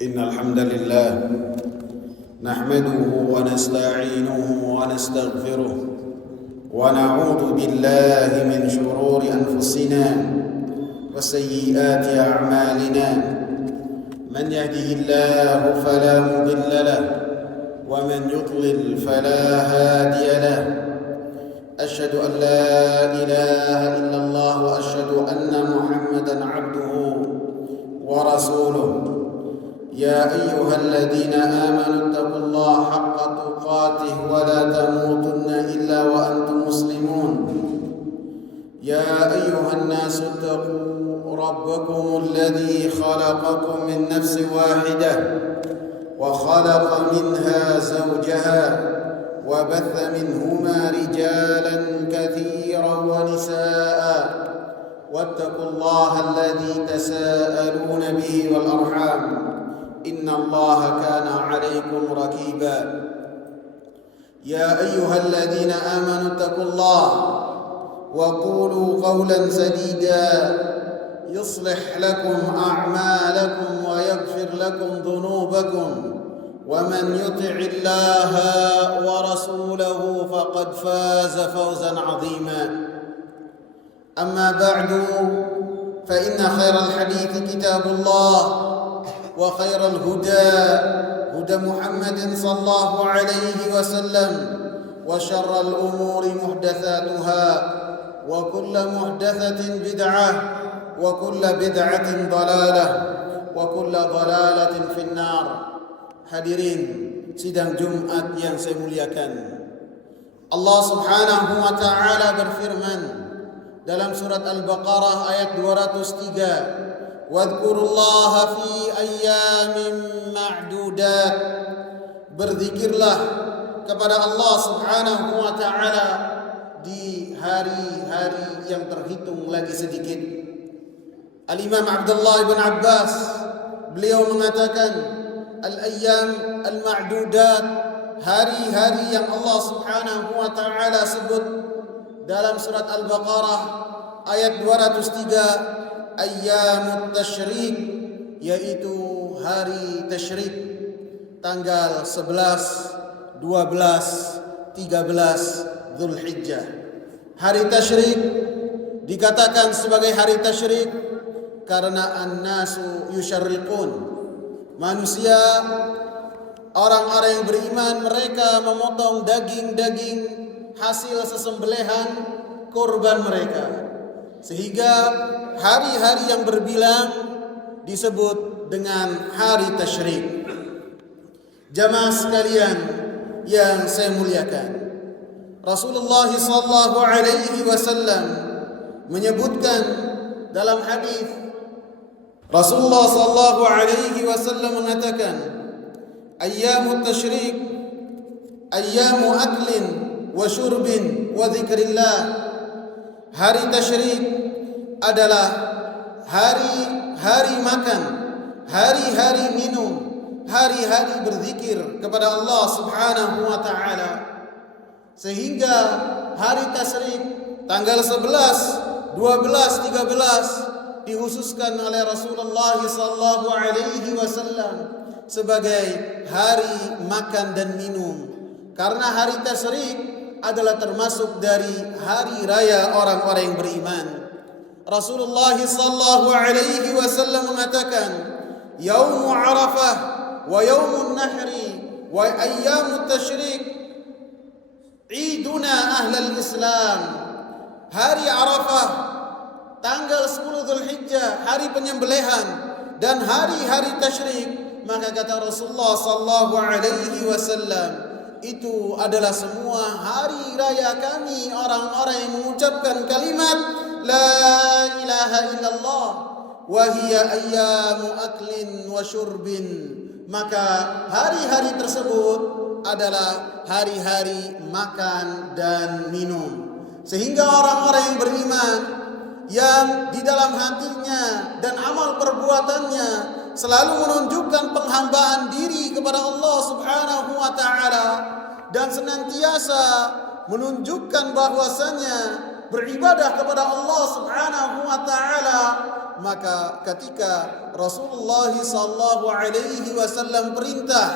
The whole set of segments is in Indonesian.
إن الحمد لله نحمده ونستعينه ونستغفره ونعوذ بالله من شرور أنفسنا وسيئات أعمالنا. من يهده الله فلا مضل له ومن يضلل فلا هادي له. أشهد أن لا إله إلا الله وأشهد أن محمدا عبده ورسوله. يا أيها الذين آمنوا اتقوا الله حق تقاته ولا تموتن إلا وأنتم مسلمون. يا أيها الناس اتقوا ربكم الذي خلقكم من نفس واحدة وخلق منها زوجها وبث منهما رجالا كثيرا ونساء واتقوا الله الذي تساءلون به والأرحام إن الله كان عليكم رقيبا. يا أيها الذين آمنوا اتقوا الله وقولوا قولا سديدا يصلح لكم أعمالكم ويغفر لكم ذنوبكم ومن يطع الله ورسوله فقد فاز فوزا عظيما. أما بعد فإن خير الحديث كتاب الله وخير الهدى هدى محمد صلى الله عليه وسلم وشر الأمور محدثاتها وكل محدثة بدعة وكل بدعة ضلالة وكل ضلالة في النار. Hadirin sidang Jumat yang saya muliakan, Allah Subhanahu wa taala berfirman dalam surat Al-Baqarah ayat 203, "Wadhkurullaha fi ayyamin ma'dudat." Berzikirlah kepada Allah Subhanahu wa taala di hari-hari yang terhitung lagi sedikit. Al-Imam Abdullah bin Abbas beliau mengatakan, al-ayyam al-ma'dudat, hari-hari yang Allah Subhanahu wa taala sebut dalam surat Al-Baqarah ayat 203, ayyamut tasyrik, yaitu hari tasyrik, tanggal 11, 12, 13 Dzulhijjah. Hari tasyrik dikatakan sebagai hari tasyrik karena an-nasu yusyarriqun, manusia, orang-orang yang beriman, mereka memotong daging-daging hasil sesembelihan kurban mereka, sehingga hari-hari yang berbilang disebut dengan hari tasyrik. Jamaah sekalian yang saya muliakan, Rasulullah sallallahu alaihi wasallam menyebutkan dalam hadis, Rasulullah sallallahu alaihi wasallam mengatakan, ayyamut tasyrik ayyamu aklin wa syurbin wa dzikrillah. Hari tasyrik adalah hari-hari makan, hari-hari minum, hari-hari berzikir kepada Allah Subhanahu wa taala. Sehingga hari tasyrik tanggal 11, 12, 13 dikhususkan oleh Rasulullah sallallahu alaihi wasallam sebagai hari makan dan minum, karena hari tasyrik adalah termasuk dari hari raya orang-orang yang beriman. Rasulullah sallallahu alaihi wasallam mengatakan, Yaumu Arafah wa Yaumun Nahri wa ayyamut tasyrik iduna ahlal Islam. Hari Arafah, tanggal 10 Dzulhijjah, hari penyembelihan, dan hari-hari tasyrik, maka kata Rasulullah sallallahu alaihi wasallam, itu adalah semua hari raya kami, orang-orang yang mengucapkan kalimat la ilaha illallah wa hiya ayyamu aklin wa syurbin. Maka hari-hari tersebut adalah hari-hari makan dan minum, sehingga orang-orang yang beriman yang di dalam hatinya dan amal perbuatannya selalu menunjukkan penghambaan diri kepada Allah Subhanahu wa taala dan senantiasa menunjukkan bahwasannya beribadah kepada Allah Subhanahu wa taala, maka ketika Rasulullah SAW perintah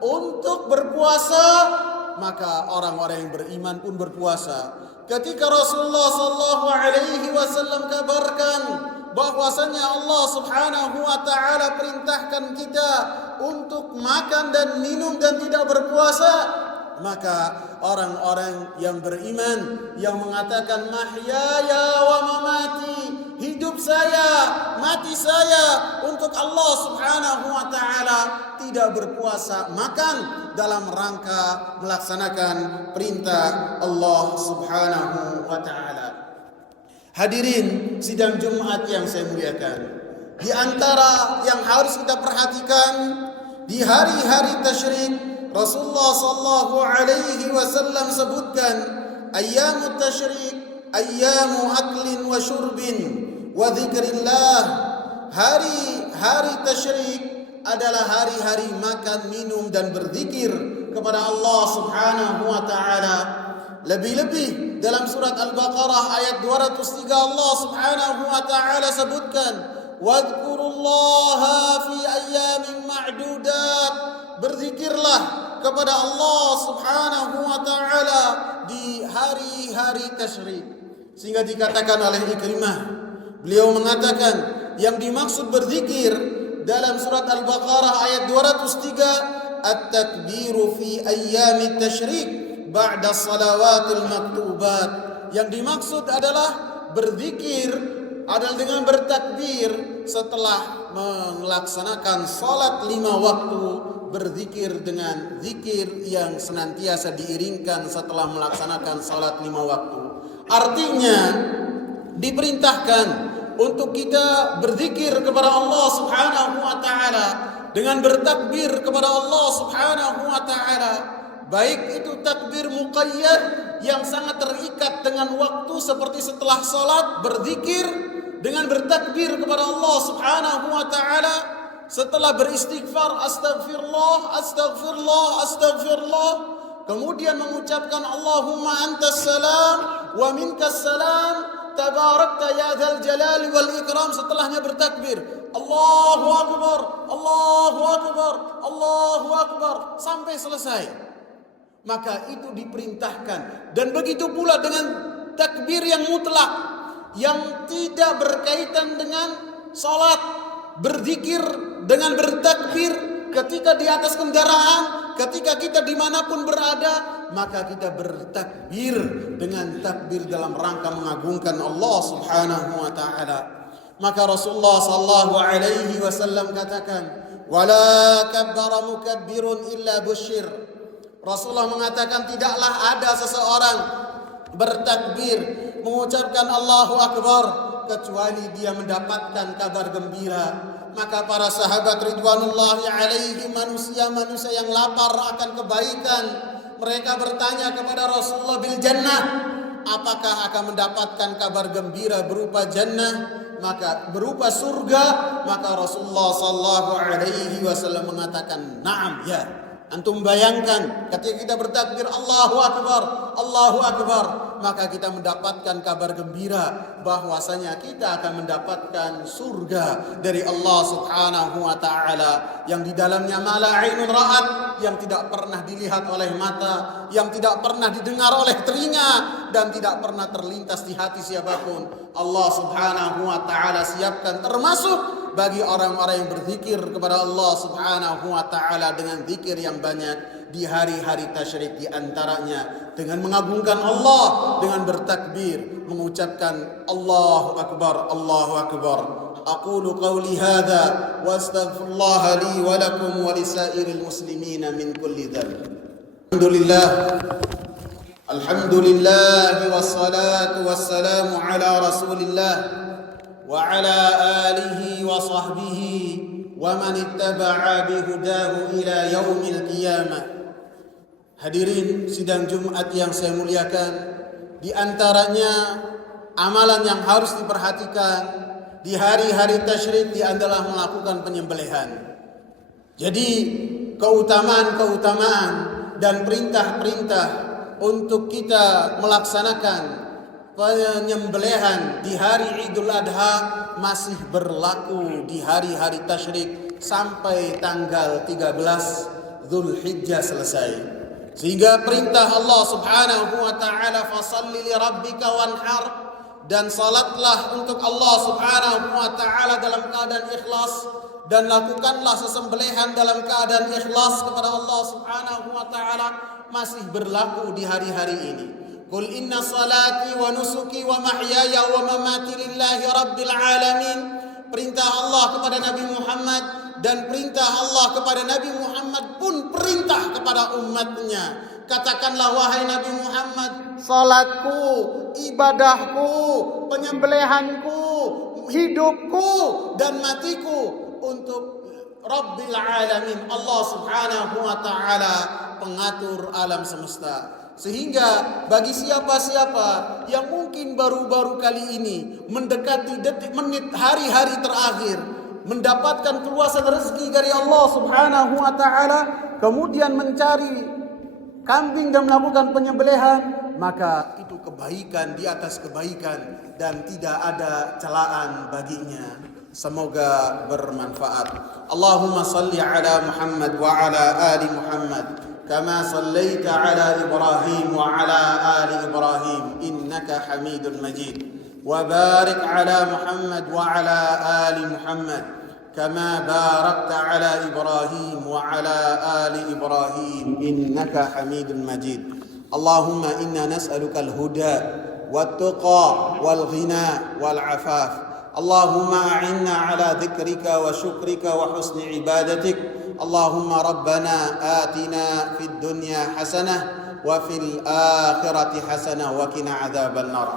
untuk berpuasa, maka orang-orang yang beriman pun berpuasa. Ketika Rasulullah SAW kabarkan bahwasanya Allah Subhanahu wa taala perintahkan kita untuk makan dan minum dan tidak berpuasa, maka orang-orang yang beriman yang mengatakan mahyaya wa mamati, hidup saya, mati saya untuk Allah Subhanahu wa taala, tidak berpuasa, makan dalam rangka melaksanakan perintah Allah Subhanahu wa taala. Hadirin sidang Jumat yang saya muliakan, di antara yang harus kita perhatikan di hari-hari tasyrik, Rasulullah sallallahu alaihi wasallam sebutkan ayyamut tasyrik ayyamu aklin wa syurbin wa dzikrillah. Hari-hari tasyrik adalah hari-hari makan, minum dan berzikir kepada Allah Subhanahu wa taala. Lebih-lebih dalam surat Al-Baqarah ayat 203 Allah Subhanahu wa taala sebutkan wadhkurullaha fi ayyamin ma'dudat, berzikirlah kepada Allah Subhanahu wa taala di hari-hari tasyrik. Sehingga dikatakan oleh Ikrimah, beliau mengatakan yang dimaksud berzikir dalam surat Al-Baqarah ayat 203 at-takbiru fi ayyamit tasyrik ba'da salawatil maktubat. Yang dimaksud adalah berzikir adalah dengan bertakbir setelah melaksanakan salat 5 waktu, berzikir dengan zikir yang senantiasa diiringkan setelah melaksanakan salat 5 waktu. Artinya diperintahkan untuk kita berzikir kepada Allah Subhanahu wa taala dengan bertakbir kepada Allah Subhanahu wa taala. Baik itu takbir muqayyad yang sangat terikat dengan waktu seperti setelah salat berzikir dengan bertakbir kepada Allah Subhanahu wa taala, setelah beristighfar astaghfirullah astaghfirullah astaghfirullah, kemudian mengucapkan Allahumma antas salam wa minkas salam tabarakta ya dzal jalali wal ikram, setelahnya bertakbir Allahu akbar Allahu akbar Allahu akbar sampai selesai. Maka itu diperintahkan. Dan begitu pula dengan takbir yang mutlak, yang tidak berkaitan dengan salat, berzikir dengan bertakbir ketika di atas kendaraan, ketika kita dimanapun berada, maka kita bertakbir dengan takbir dalam rangka mengagungkan Allah Subhanahu wa taala. Maka Rasulullah sallallahu alaihi wasallam katakan, "Wala kabbara mukabbirun illa busyir." Rasulullah mengatakan tidaklah ada seseorang bertakbir mengucapkan Allahu Akbar kecuali dia mendapatkan kabar gembira. Maka para sahabat ridwanullahi alaihi, manusia-manusia yang lapar akan kebaikan, mereka bertanya kepada Rasulullah bil jannah, apakah akan mendapatkan kabar gembira berupa jannah, maka berupa surga? Maka Rasulullah sallallahu alaihi wasallam mengatakan, "Na'am ya." Antum bayangkan ketika kita bertakbir Allahu Akbar, maka kita mendapatkan kabar gembira bahwasanya kita akan mendapatkan surga dari Allah Subhanahu wa taala yang di dalamnya ma la ainun ra'at, yang tidak pernah dilihat oleh mata, yang tidak pernah didengar oleh telinga dan tidak pernah terlintas di hati siapapun. Allah Subhanahu wa taala siapkan termasuk bagi orang-orang yang berzikir kepada Allah Subhanahu wa taala dengan zikir yang banyak di hari-hari tasyrik, di antaranya dengan mengagungkan Allah dengan bertakbir mengucapkan Allahu Akbar Allahu Akbar. Aqulu qawli hadza wa astaghfirullah li wa lakum wa lisairil muslimin min kulli dhanb. Alhamdulillah wassalatu wassalamu ala Rasulillah wa ala alihi wa sahbihi wa man ittaba'a bihudahu ila yaumil qiyamah. Hadirin sidang Jumat yang saya muliakan, di antaranya amalan yang harus diperhatikan di hari-hari tasyrik adalah melakukan penyembelihan. Jadi keutamaan-keutamaan dan perintah-perintah untuk kita melaksanakan penyembelihan di hari Idul Adha masih berlaku di hari-hari tasyrik sampai tanggal 13 Dzulhijjah selesai. Sehingga perintah Allah Subhanahu wa taala, fasalli li rabbika wanhar, dan salatlah untuk Allah Subhanahu wa taala dalam keadaan ikhlas, dan lakukanlah sesembelihan dalam keadaan ikhlas kepada Allah Subhanahu wa taala, masih berlaku di hari-hari ini. Qul inna salati wa nusuki wa mahyaya wa mamati lillahi rabbil alamin. Perintah Allah kepada Nabi Muhammad dan perintah Allah kepada Nabi Muhammad pun perintah kepada umatnya. Katakanlah wahai Nabi Muhammad, salatku, ibadahku, penyembelihanku, hidupku dan matiku untuk Rabbil Alamin, Allah Subhanahu wa taala, pengatur alam semesta. Sehingga bagi siapa-siapa yang mungkin baru-baru kali ini mendekati detik menit hari-hari terakhir, mendapatkan keluasan rezeki dari Allah Subhanahu wa taala, kemudian mencari kambing dan melakukan penyembelihan, maka itu kebaikan di atas kebaikan dan tidak ada celaan baginya. Semoga bermanfaat. Allahumma salli ala Muhammad wa ala ali Muhammad kama sallaita ala Ibrahim wa ala ali Ibrahim innaka Hamidun Majid. Wa barik ala Muhammad wa ala ali Muhammad kama barakta ala Ibrahim wa ala ali Ibrahim innaka Hamidun Majid. Allahumma inna nas'aluka al-huda wat-tuqa wal-ghina wal-'afaf. اللهم أعنا على ذكرك وشكرك وحسن عبادتك. اللهم ربنا آتنا في الدنيا حسنة وفي الآخرة حسنة وقنا عذاب النار.